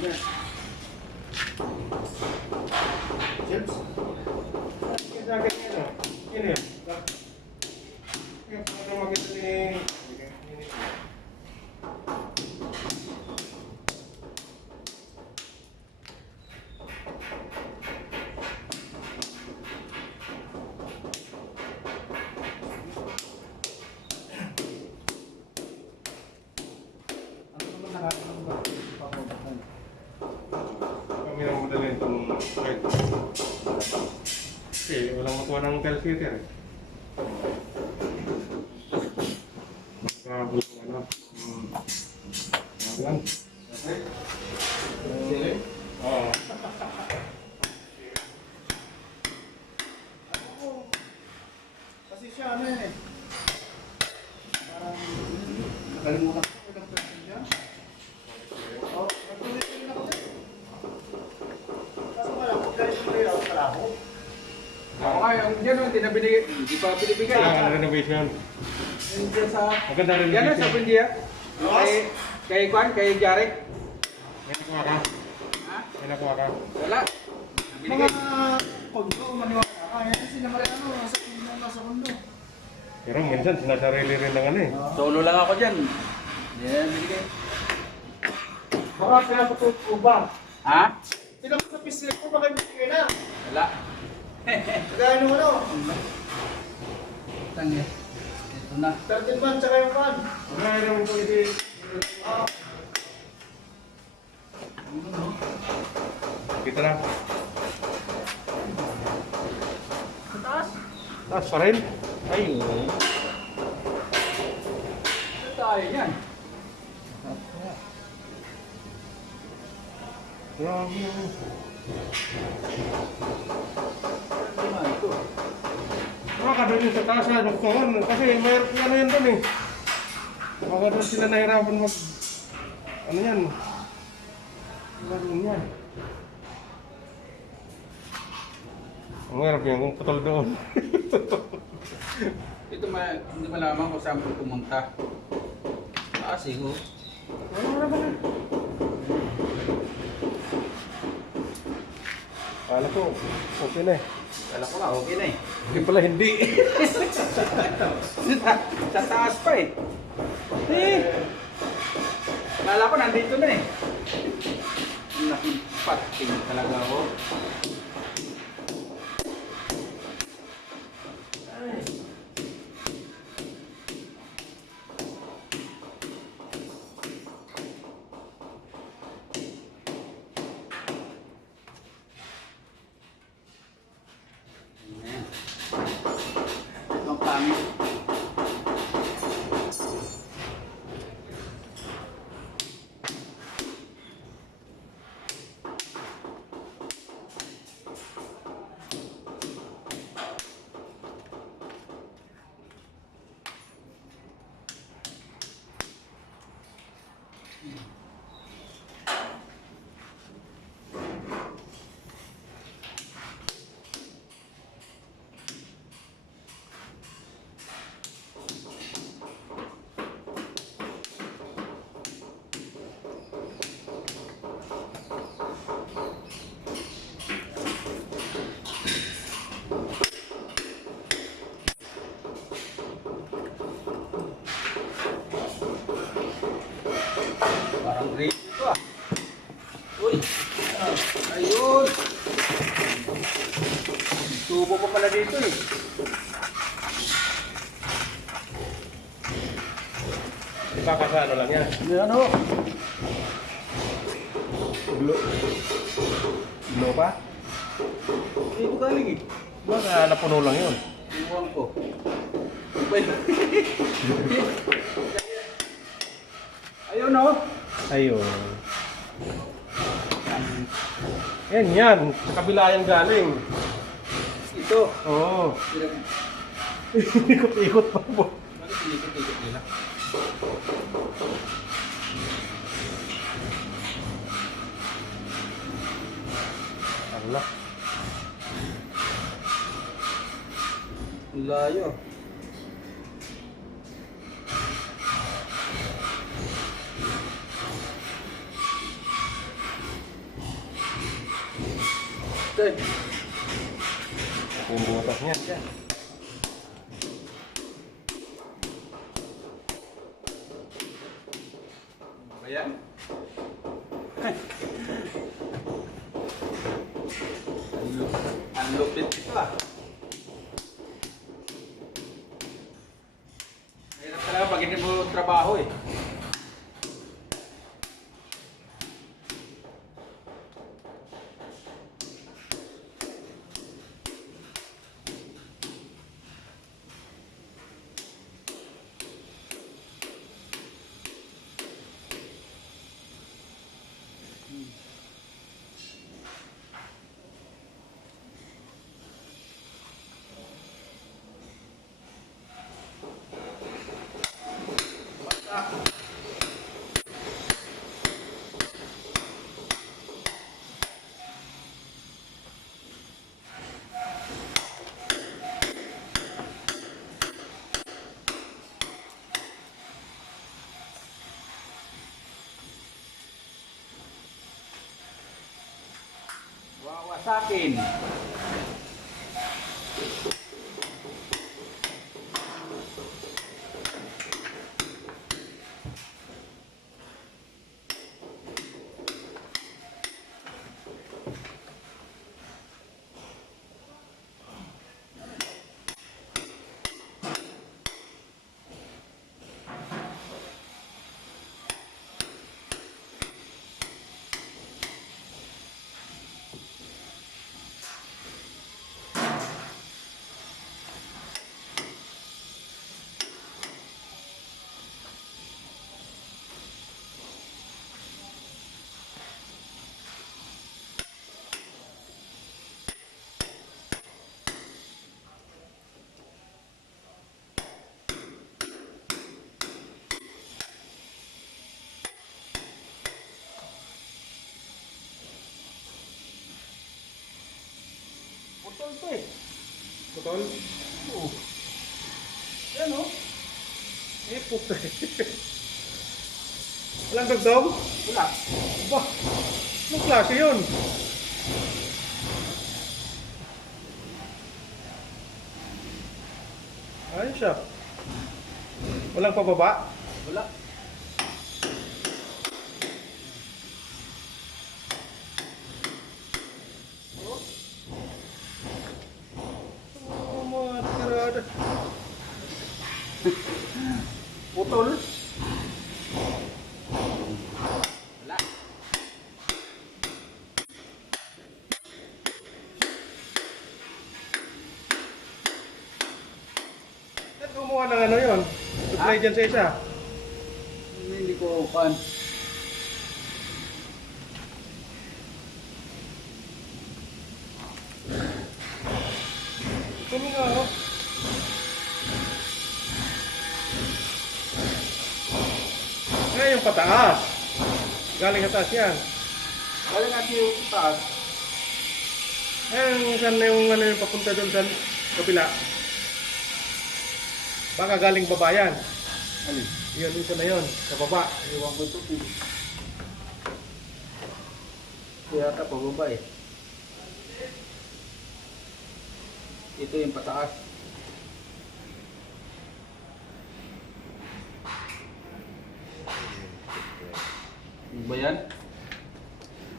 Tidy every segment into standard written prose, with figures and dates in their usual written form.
Chips? Sa akin yan o. Yan yun. Kaya para makita ni... Kami na madali itong kahit. Kasi walang makuha ng calculator eh. Nakabulong ano. Yan. Oo. Kasi siya ano yan eh. Parang nakalimutan ko ilang person dyan. Oo, nagtuloy ko yun ako din. Kaso wala, kung dahil yung layout pala ako. Ako nga, yung dyan, hindi na binigay, hindi pa binibigay. Sa renovation. Yung dyan sa... Maganda rin Yan na, sa Bundia. Kay Kwan, kay Jarek. May nakuha ka? Ha? May nakuha ka? Wala. Mga Binigay. kondo, maniwala ka. Yan sila Mariano, nasa kondo. Pero minsan sinasarili rin ng ano eh. Solo lang ako dyan. Yan, binigay. Baka pinapatuto ba? Ha? Tinapos sa pislik ko, baka ibigay na. Wala. Kagaya nung ano, Tangye. Ito na. 13 man, tsaka yung fan. Wala naman ito iti. Kita na. Sa taas. Taas pa rin? Ay. Ito tayo yan. Grabe yun. Lima ito. Makakadun yun sa taas na doktoran. Kasi mayroon ano yan doon eh. Baka doon sila nahirapan mag... Ano yan? Ano yan? Ang hirap yun kung putol doon. Ito hindi malaman kung saan ko pumunta. Sigo. Wala ba na? Kala ko, okay na eh. Kala ko nga, okay na eh. Hindi pala hindi. Sa taas pa eh. Kala ko nandito na eh. Nakipating talaga ako. Ang pangit. Parang green ito ah. Uy! Ayun! Tubo pa pala dito eh. Di ba kasi ano lang yan? Ano? Blow pa? Dito galing eh. Baka napuno lang yun. Iwan ko. Ayun oh. Ayun. Yan yan. Sa kabila yan galing. Ito. Oo. Ikot-ikot pa po. Bakit sinikot-ikot nila? Allah. Layo. din. Yung butas niya. Ayan. Ang lupit ito ah. Mahirap talaga pag hindi mo trabaho eh. Wawasakin. Putol to eh. Putol. Oo. Yan o. Eh, puta. Walang dagdaw? Wala. Bah, anong klase yun? Ayos siya. Walang pababa? Wala. Oh, mga tirada. Putol. Wala. Saan gumawa ng ano yun? Supply dyan sa isa. Hindi ko pan. Kumi nga ako. Ngayon yung pataas. Galing sa taas yan. Wala natin yung taas. Ngayon saan na yung ano yung papunta doon sa kabila? Baka galing baba yan. Alin? Yun, isa na yun. Sa baba. Iwan ko ito. Kaya ata pababa eh. Ito yung pataas. Ano ba yan?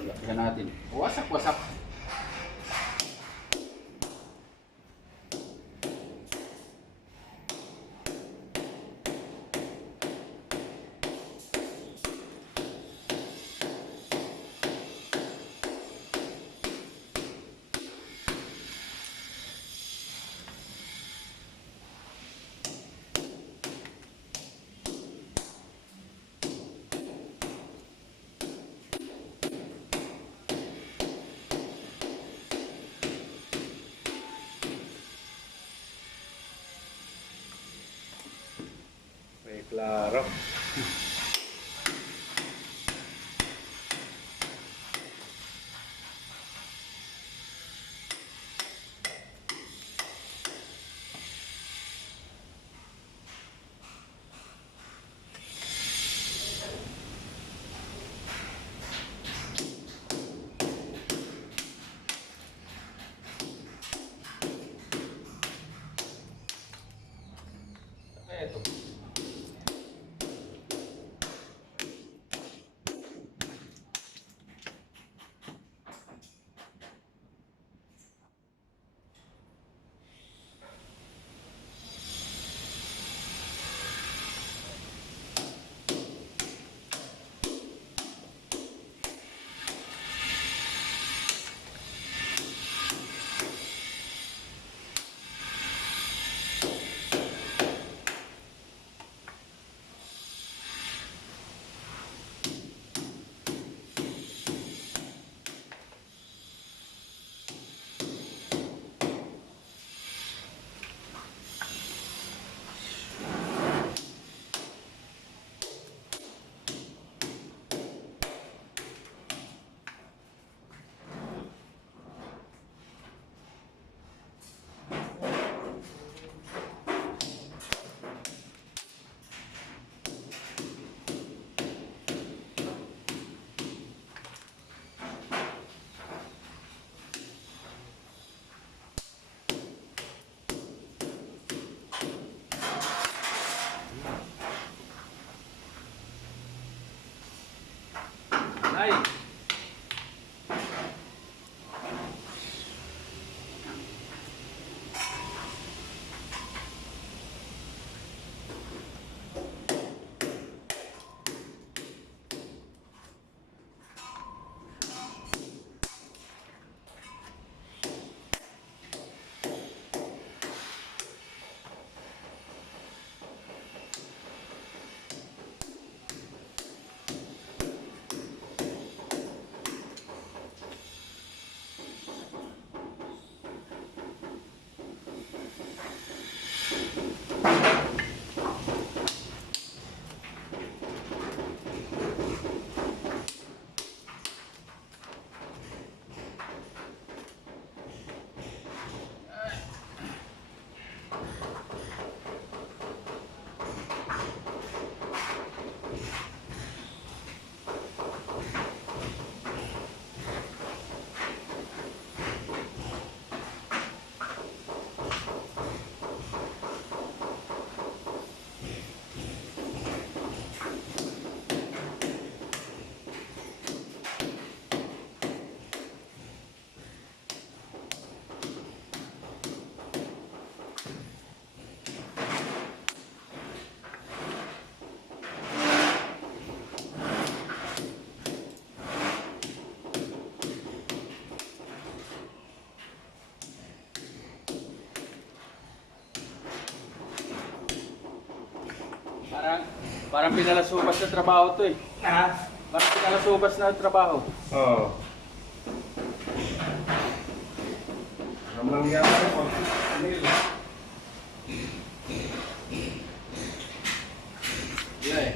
Lagyan natin. Wasak-wasak. May klaro. Eto. Ay! Parang pinalasubas na trabaho to eh. Ah. Parang pinalasubas na trabaho. Oo. Alam lang yan ako. Yeah eh.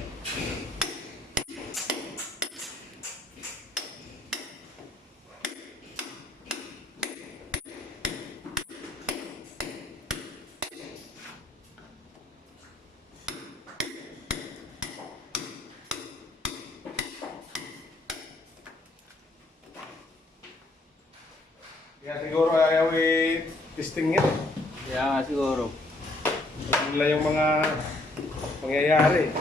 Kaya siguro ayaw i-testing yan. Kaya nga siguro. Yun lang yung mga pangyayari.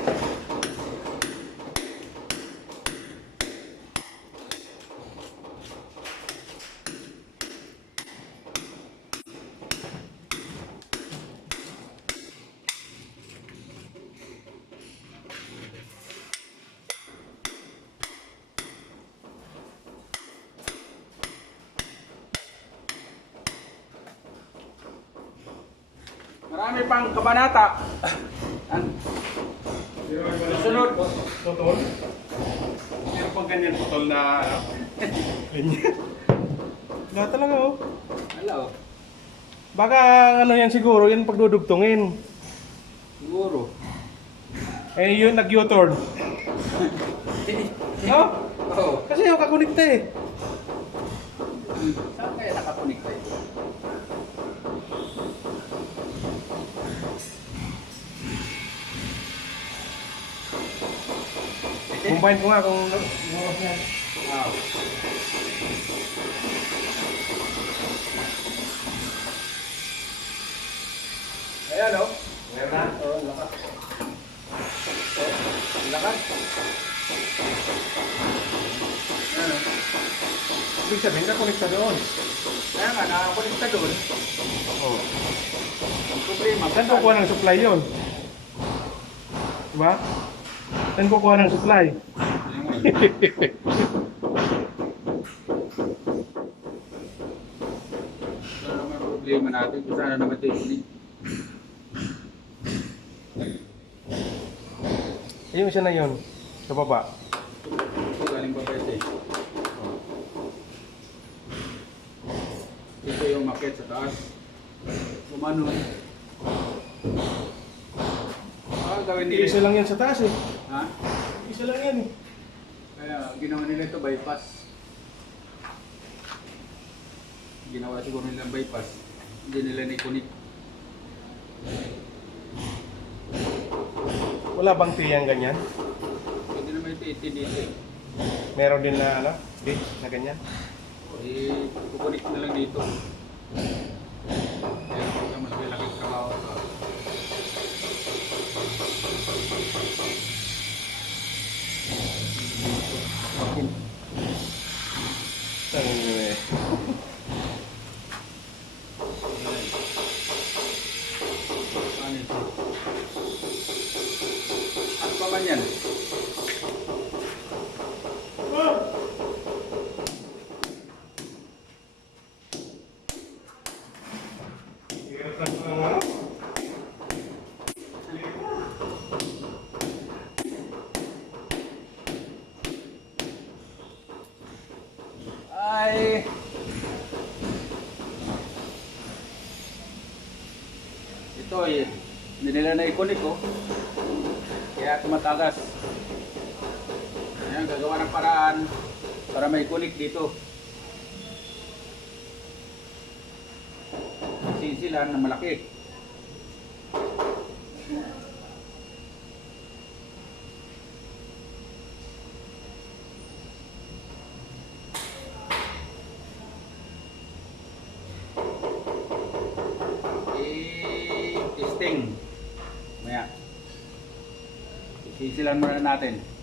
Marami pang kabanata. Susunod. Putol? Meron pang ganyan putol na ano? Ganyan. Wala talaga oh. Hello. Baka ano yan siguro, yan pagdudugtungin. Siguro. Eh yun nag-U-turn. No? Oo. Kasi yung kakonekta eh. Saan kaya nakakonekta ito? Combine ko nga kung bukas yan. Wow. Ayan oh. Meron na. Oo, lakas. Ibig sabihin, nakonekta doon. Kaya nga, nakakonekta doon. Oh. Ang problema, Saan kukuha ng supply yun? Diba? Saan kukuha ng supply? Ito naman ang problema natin kung saan naman ito yung Yung isa na yun. Sa baba. ito galing pa pwede. Ito yung market sa taas. Gumanon. Gawin nila. Isa lang yan sa taas eh. Ha? Isa lang yan eh. Kaya ginawa nila ito bypass. Ginawa siguro nilang bypass. Hindi nila ni-connect. Wala bang tiyang ganyan? Hindi naman ito dito eh. Meron din na ano? Di, na ganyan? Eh, kukunik na lang dito. Kaya pagka mas may laking trabaho ka. Eh. Ano ito? Ano pa man yan? Ay! Ito eh, hindi nila na-iconic oh. Kaya tumatagas. Ayan, gagawa ng paraan para may iconic dito. Sisilan na malaki. Testing. Maya. Sisilan muna natin.